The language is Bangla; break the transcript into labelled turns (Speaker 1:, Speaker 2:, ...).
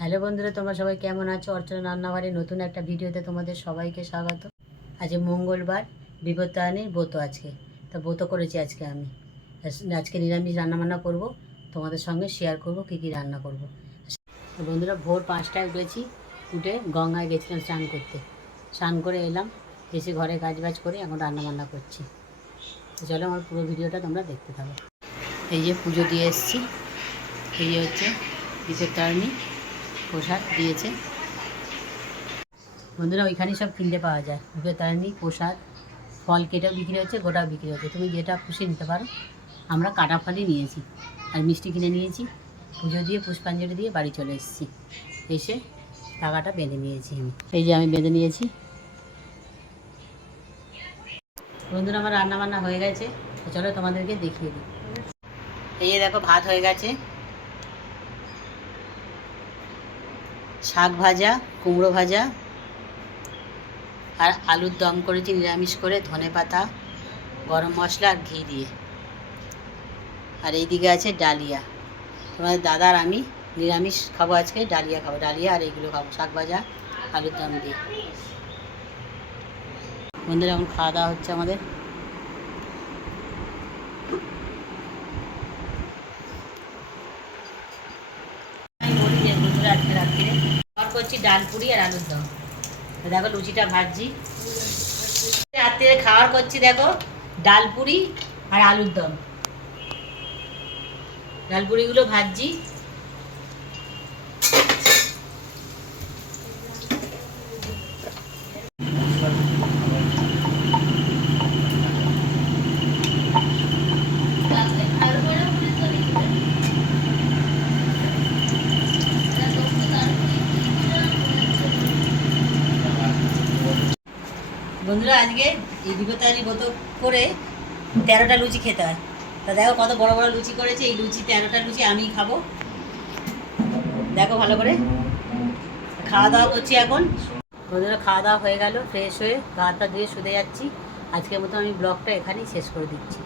Speaker 1: হ্যালো বন্ধুরা, তোমরা সবাই কেমন আছো? অর্চনা রান্নাবাড়ির নতুন একটা ভিডিওতে তোমাদের সবাইকে স্বাগত। আজ মঙ্গলবার বিপত্তায়নীর ব্রত আজকে। তা ব্রত করেছি আজকে আমি। আজকে নিরামিষ রান্নাবান্না করব, তোমাদের সঙ্গে শেয়ার করব, কী কী রান্না করব। বন্ধুরা, ভোর পাঁচটায় উঠেছি, উঠে গঙ্গায় গেছিলাম স্নান করতে। স্নান করে এলাম, এসে ঘরে কাজ বাজ করে এখন রান্নাবান্না করছি। চলো আমার পুরো ভিডিওটা তোমরা দেখতে থাকো। এই যে পুজো দিয়ে এসেছি, এই হচ্ছে বিপত্তায়নী প্রসাদ দিয়েছে। বন্ধুরা, ওইখানেই সব কিনতে পাওয়া যায়। বিপত্তারিণী প্রসাদ ফল কেটেও বিক্রি হচ্ছে, গোটাও বিক্রি হচ্ছে। তুমি যেটা খুশি নিতে পারো, আমরা কাটা ফলই নিয়েছি। আর মিষ্টি কিনে নিয়েছি, পুজো দিয়ে, পুষ্পাঞ্জলি দিয়ে বাড়ি চলে এসেছি। এসে টাকাটা বেঁধে নিয়েছি আমি। এই যে আমি বেঁধে নিয়েছি। বন্ধুরা, আমার রান্না বান্না হয়ে গেছে। চলো তোমাদেরকে দেখিয়ে দিই। এই যে দেখো, ভাত হয়ে গেছে। শাক ভাজা, কুমড়ো ভাজা আর আলুর দম করেছি, নিরামিষ করে, ধনে পাতা, গরম মশলা আর ঘি দিয়ে। আর এইদিকে আছে ডালিয়া। তোমাদের দাদা আর আমি নিরামিষ খাব আজকে, ডালিয়া খাব। ডালিয়া আর এইগুলো খাব, শাক ভাজা, আলুর দম দিয়ে। বন্ধুরা, এখন খাওয়া দাওয়া হচ্ছে আমাদের আমি বন্ধুরা আজকে রাত্রিরে আর করছি ডাল পুরি আর আলুর দম। দেখো লুচিটা ভাজছি। রাত্রে খাওয়ার করছি দেখো ডাল পুরি আর আলুর দম। ডাল পুরিগুলো ভাজছি। বন্ধুরা, আজকে এই বিপত্তারি ব্রত করে তেরোটা লুচি খেতে হয়। তা দেখো কত বড় বড় লুচি করেছে। এই লুচি, তেরোটা লুচি আমি খাব। দেখো ভালো করে। খাওয়া দাওয়া করছি এখন। বন্ধুরা খাওয়া দাওয়া হয়ে গেল ফ্রেশ হয়ে গা হাত ধুয়ে শুতে যাচ্ছি। আজকের মতো আমি ব্লগটা এখানেই শেষ করে দিচ্ছি।